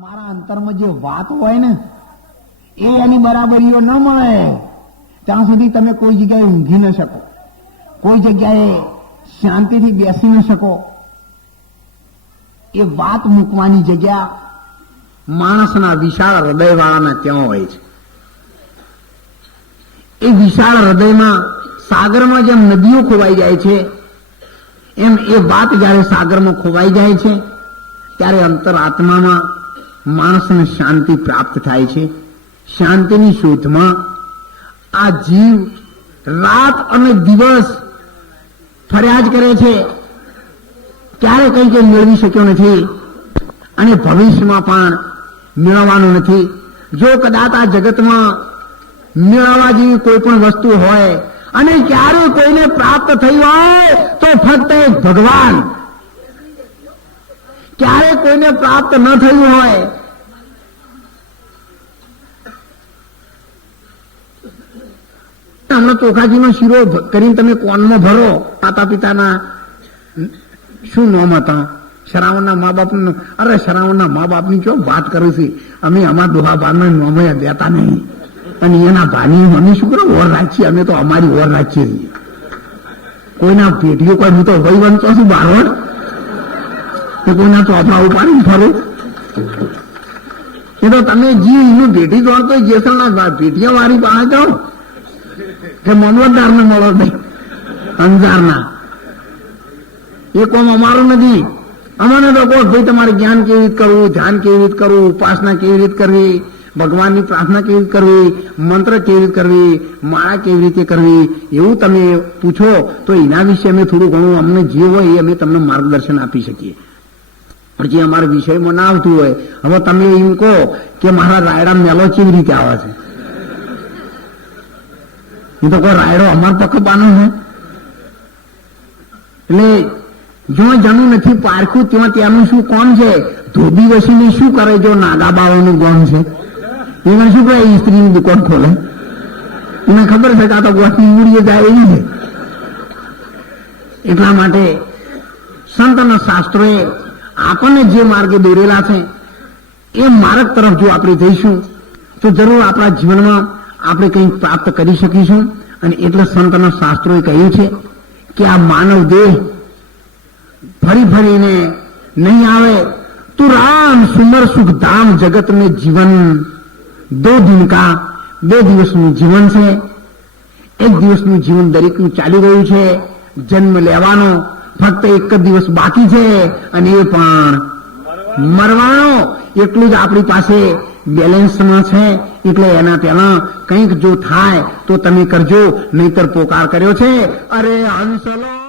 તમારા અંતરમાં જે વાત હોય ને એ એની બરાબરીઓ ન મળે ત્યાં સુધી તમે કોઈ જગ્યાએ ઊંઘી ન શકો, કોઈ જગ્યાએ શાંતિથી બેસી ન શકો. એ વાત મૂકવાની જગ્યા માણસના વિશાળ હૃદયવાળાના ત્યાં હોય છે. એ વિશાળ હૃદયમાં સાગરમાં જેમ નદીઓ ખોવાઈ જાય છે એમ એ વાત જયારે સાગરમાં ખોવાઈ જાય છે ત્યારે અંતરાત્મામાં માણસને શાંતિ પ્રાપ્ત થાય છે. શાંતિની શોધમાં આ જીવ રાત અને દિવસ ફરિયાદ કરે છે, ક્યારે કઈ કઈ મેળવી શક્યો નથી અને ભવિષ્યમાં પણ મેળવવાનું નથી. જો કદાચ આ જગતમાં મેળવવા જેવી કોઈ પણ વસ્તુ હોય અને ક્યારે કોઈને પ્રાપ્ત થયું હોય તો ફક્ત એક ભગવાન. ક્યારે કોઈને પ્રાપ્ત ન થયું હોય હમણાં ચોખાજીનો શીરો કરીને તમે કોનમાં ભરો. માતા પિતાના શું નામ હતા? શરાવણના મા બાપનું. અરે શરાવણના મા બાપની કેમ વાત કરું છું? અમે અમારા દોહા બારના નામે દેતા નહીં અને એના ભાની અમે શું કરો ઓર રાખીએ. અમે તો અમારી ઓર રાખીએ છીએ. કોઈના પેટીઓ કોઈ હું તો વહી વંચો છું બારવણ કે કોઈના ચોથા ઉપાડીને ફરું. એ તો તમે જી એનું પેટી દોડતો જેસલના પેટીઓ વાળી પાસે જાઓ કે મામલતદાર ને મળો નહીં અંજારના. એ કોમ અમારું નથી. અમને તો કહો ભાઈ તમારે જ્ઞાન કેવી રીતે કરવું, ધ્યાન કેવી રીતે કરવું, ઉપાસના કેવી રીતે કરવી, ભગવાનની પ્રાર્થના કેવી રીતે કરવી, મંત્ર કેવી રીતે કરવી, માળા કેવી રીતે કરવી, એવું તમે પૂછો તો એના વિશે અમે થોડું ઘણું અમને જે હોય એ અમે તમને માર્ગદર્શન આપી શકીએ. પણ જે અમારા વિષયમાં ના આવતું હોય, હવે તમે એમ કહો કે મારા રાયડા મેલો કેવી રીતે આવે છે, એ તો કોઈ રાયડો અમાર પકડવાનો છે. એટલે જો જનું નથી પારખું ત્યાં ત્યાંનું શું કોણ છે? ધોબી વસીને શું કરે જો નાગા બાવાનું ગોમ છે? એને શું કરે? સ્ત્રીની દુકાન ખોલે. એને ખબર છે કે આ તો ગોઠની મૂડીએ જાય એવી છે. એટલા માટે સંતના શાસ્ત્રોએ આપણને જે માર્ગે દોરેલા છે એ માર્ગ તરફ જો આપણે જઈશું તો જરૂર આપણા જીવનમાં આપણે કંઈક પ્રાપ્ત કરી શકીશું. અને એટલે સંતના શાસ્ત્રોએ કહ્યું છે કે આ માનવ દેહ ફરી ફરીને નહીં આવે. તું રામ સુમર સુખ ધામ જગત में જીવન દો દિન કા. 2 દિવસનું જીવન છે. 1 દિવસનું જીવન દરેકનું ચાલી રહ્યું છે. જન્મ લેવાનો ફક્ત 1 જ દિવસ બાકી છે અને એ પણ મરવાનો. એટલું જ આપણી પાસે બેલેન્સમાં છે. એટલે એના પહેલા કંઈક જો થાય તો તમે કરજો, નહીતર પોકાર કર્યો છે. અરે હંસલો